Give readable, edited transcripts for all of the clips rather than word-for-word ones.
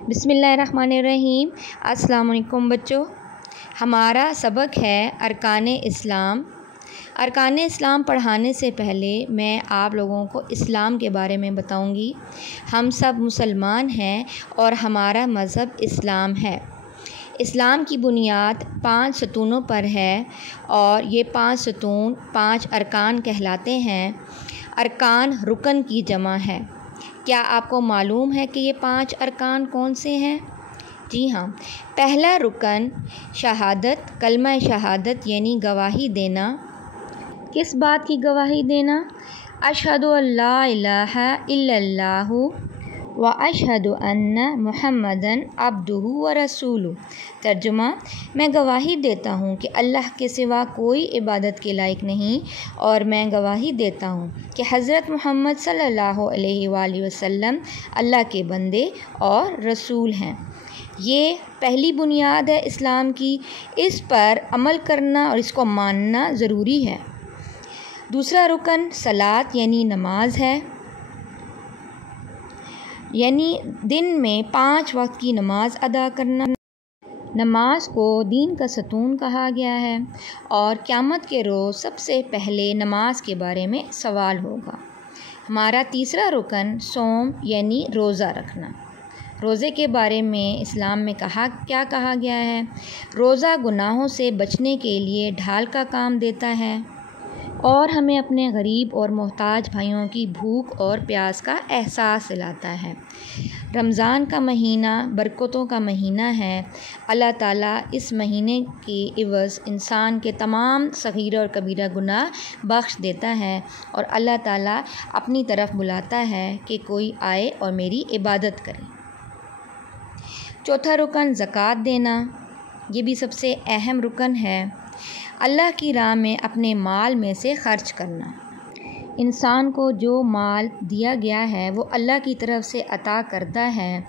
بسم اللہ الرحمن الرحیم۔ السلام علیکم بچوں، ہمارا سبق ہے ارکان اسلام۔ ارکان اسلام پڑھانے سے پہلے میں آپ لوگوں کو اسلام کے بارے میں بتاؤں گی۔ ہم سب مسلمان ہیں اور ہمارا مذہب اسلام ہے۔ اسلام کی بنیاد 5 ستونوں پر ہے اور یہ 5 ستون 5 ارکان کہلاتے ہیں۔ ارکان رکن کی جمع ہے۔ کیا آپ کو معلوم ہے کہ یہ 5 ارکان کون سے ہیں؟ جی ہاں، پہلا رکن شہادت، کلمہ شہادت یعنی گواہی دینا۔ کس بات کی گواہی دینا؟ اشہد ان لا الہ الا اللہ و اشہد ان محمدن عبدہ و رسولہ۔ ترجمہ: میں گواہی دیتا ہوں کہ اللہ کے سوا کوئی عبادت کے لائق نہیں، اور میں گواہی دیتا ہوں کہ حضرت محمد صلی اللہ علیہ وآلہ وسلم اللہ کے بندے اور رسول ہیں۔ یہ پہلی بنیاد ہے اسلام کی، اس پر عمل کرنا اور اس کو ماننا ضروری ہے۔ دوسرا رکن صلاۃ یعنی نماز ہے، یعنی دن میں 5 وقت کی نماز ادا کرنا۔ نماز کو دین کا ستون کہا گیا ہے اور قیامت کے روز سب سے پہلے نماز کے بارے میں سوال ہوگا۔ ہمارا تیسرا رکن صوم یعنی روزہ رکھنا۔ روزے کے بارے میں اسلام میں کیا کہا گیا ہے؟ روزہ گناہوں سے بچنے کے لیے ڈھال کا کام دیتا ہے اور ہمیں اپنے غریب اور محتاج بھائیوں کی بھوک اور پیاس کا احساس دلاتا ہے۔ رمضان کا مہینہ برکتوں کا مہینہ ہے۔ اللہ تعالیٰ اس مہینے کے عوض انسان کے تمام صغیرہ اور کبیرہ گناہ بخش دیتا ہے اور اللہ تعالیٰ اپنی طرف بلاتا ہے کہ کوئی آئے اور میری عبادت کرے۔ چوتھا رکن زکوٰۃ دینا، یہ بھی سب سے اہم رکن ہے۔ اللہ کی راہ میں اپنے مال میں سے خرچ کرنا۔ انسان کو جو مال دیا گیا ہے وہ اللہ کی طرف سے عطا کرتا ہے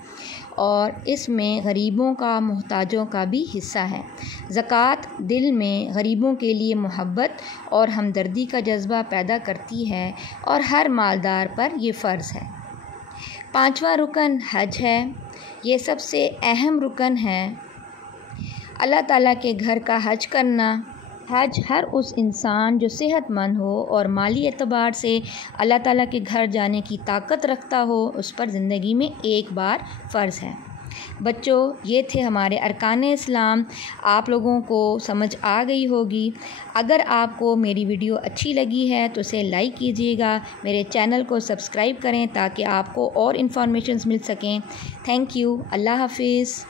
اور اس میں غریبوں کا، محتاجوں کا بھی حصہ ہے۔ زکوٰۃ دل میں غریبوں کے لیے محبت اور ہمدردی کا جذبہ پیدا کرتی ہے اور ہر مالدار پر یہ فرض ہے۔ پانچواں رکن حج ہے، یہ سب سے اہم رکن ہے۔ اللہ تعالیٰ کے گھر کا حج کرنا۔ حج ہر اس انسان جو صحت مند ہو اور مالی اعتبار سے اللہ تعالیٰ کے گھر جانے کی طاقت رکھتا ہو، اس پر زندگی میں ایک بار فرض ہے۔ بچوں، یہ تھے ہمارے ارکان اسلام۔ آپ لوگوں کو سمجھ آ گئی ہوگی۔ اگر آپ کو میری ویڈیو اچھی لگی ہے تو اسے لائک کیجیے گا، میرے چینل کو سبسکرائب کریں تاکہ آپ کو اور انفارمیشنز مل سکیں۔ Thank you. اللہ حافظ۔